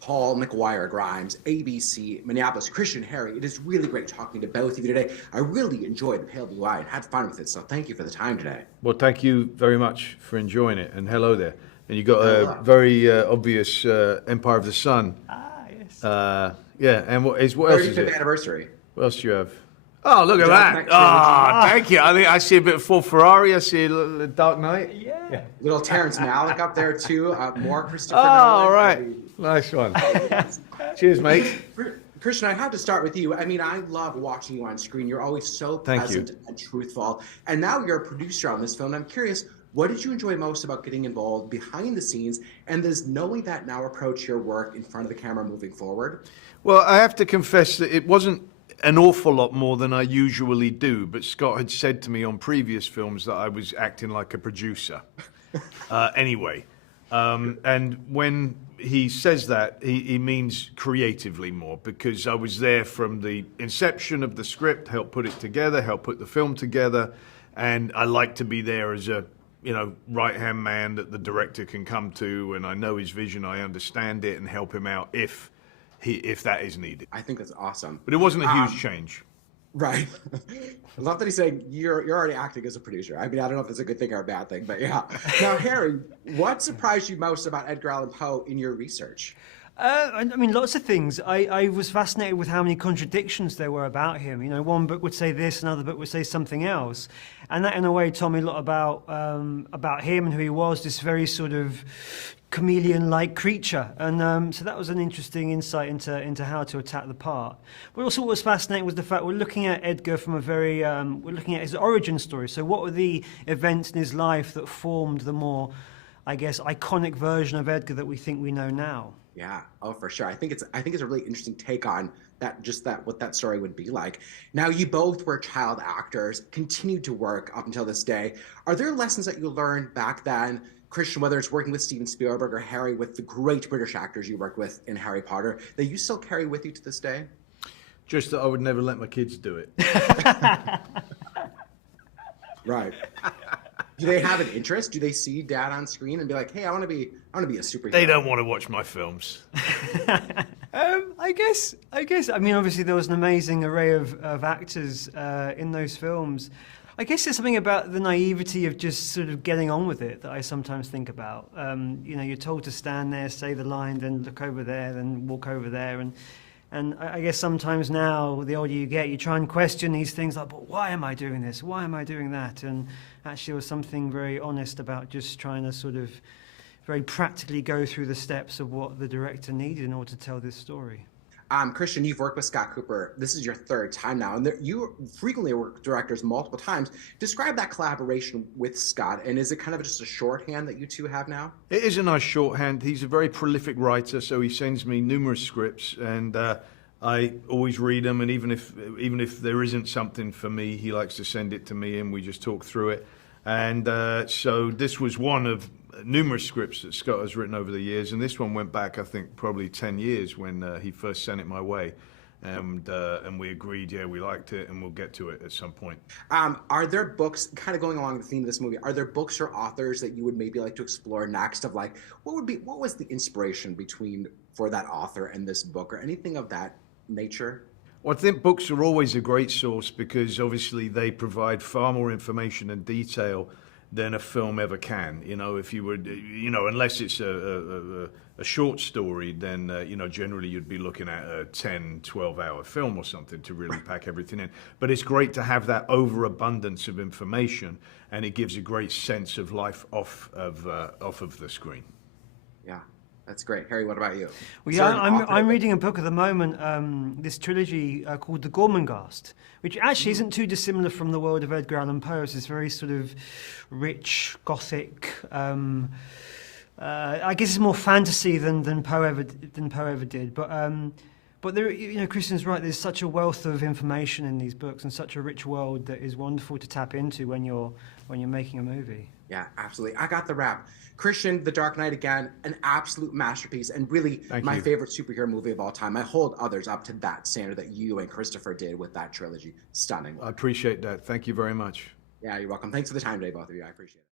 Paul McGuire Grimes, ABC, Minneapolis, Christian Harry. It is really great talking to both of you today. I really enjoyed the Pale Blue Eye and had fun with it, so thank you for the time today. Well, thank you very much for enjoying it, and hello there. And you got a Hello. very obvious Empire of the Sun. Ah, yes. Yeah, and what else is 35th it? anniversary. What else do you have? Oh, look at Dark that! Knight Ah, thank you. I think I see a bit of Ford Ferrari. I see a little Dark Knight. Yeah. Little Terrence Malick up there too. More Christopher Oh, Nolan. all right. Nice one. Cheers, mate. Christian, I have to start with you. I mean, I love watching you on screen. You're always so Thank you. pleasant and truthful. And now you're a producer on this film. I'm curious, what did you enjoy most about getting involved behind the scenes? And does knowing that now approach your work in front of the camera moving forward? Well, I have to confess that it wasn't an awful lot more than I usually do, but Scott had said to me on previous films that I was acting like a producer. Anyway, and when he says that, he means creatively more, because I was there from the inception of the script, help put it together, help put the film together, and I like to be there as a right-hand man that the director can come to, and I know his vision, I understand it, and help him out if that is needed. I think that's awesome. But it wasn't a huge change. Right. I love that he's saying you're already acting as a producer. I mean, I don't know if that's a good thing or a bad thing, but yeah. Now, Harry, what surprised you most about Edgar Allan Poe in your research? I mean, lots of things. I was fascinated with how many contradictions there were about him. You know, one book would say this, another book would say something else. And that, in a way, told me a lot about him and who he was, this very sort of chameleon-like creature. And so that was an interesting insight into how to attack the part. But also what was fascinating was the fact we're looking at Edgar from a very, we're looking at his origin story. So what were the events in his life that formed the more, I guess, iconic version of Edgar that we think we know now? Yeah, oh, for sure. I think it's a really interesting take on what that story would be like. Now, you both were child actors, continued to work up until this day. Are there lessons that you learned back then, Christian, whether it's working with Steven Spielberg or Harry, with the great British actors you worked with in Harry Potter, that you still carry with you to this day? Just that I would never let my kids do it. Right. Do they have an interest? Do they see Dad on screen and be like, "Hey, I want to be a superhero"? They don't want to watch my films. I guess. I mean, obviously there was an amazing array of actors in those films. I guess there's something about the naivety of just sort of getting on with it that I sometimes think about. You're told to stand there, say the line, then look over there, then walk over there, and I guess sometimes now, the older you get, you try and question these things like, but why am I doing this? Why am I doing that? And actually, there was something very honest about just trying to sort of very practically go through the steps of what the director needed in order to tell this story. Christian, you've worked with Scott Cooper. This is your third time now, and you frequently work with directors multiple times. Describe that collaboration with Scott, and is it kind of just a shorthand that you two have now? It is a nice shorthand. He's a very prolific writer, so he sends me numerous scripts, and I always read them. And even if there isn't something for me, he likes to send it to me, and we just talk through it. And so this was one of numerous scripts that Scott has written over the years, and this one went back, I think, probably 10 years when he first sent it my way, and we agreed, yeah, we liked it, and we'll get to it at some point. Are there books, kind of going along the theme of this movie, are there books or authors that you would maybe like to explore next, of like, what was the inspiration for that author and this book, or anything of that nature? Well, I think books are always a great source because obviously they provide far more information and detail than a film ever can. If you would, unless it's a short story, then, generally you'd be looking at a 10, 12-hour film or something to really pack everything in. But it's great to have that overabundance of information, and it gives a great sense of life off of the screen. Yeah. That's great. Harry, what about you? Well, yeah, I'm reading a book at the moment, this trilogy called The Gormenghast, which actually isn't too dissimilar from the world of Edgar Allan Poe. It's this very sort of rich, gothic. I guess it's more fantasy than Poe ever did. But there, Christian's right. There's such a wealth of information in these books and such a rich world that is wonderful to tap into when you're making a movie. Yeah, absolutely. I got the wrap. Christian, The Dark Knight, again, an absolute masterpiece, and really my favorite superhero movie of all time. I hold others up to that standard that you and Christopher did with that trilogy. Stunning. I appreciate that. Thank you very much. Yeah, you're welcome. Thanks for the time today, both of you. I appreciate it.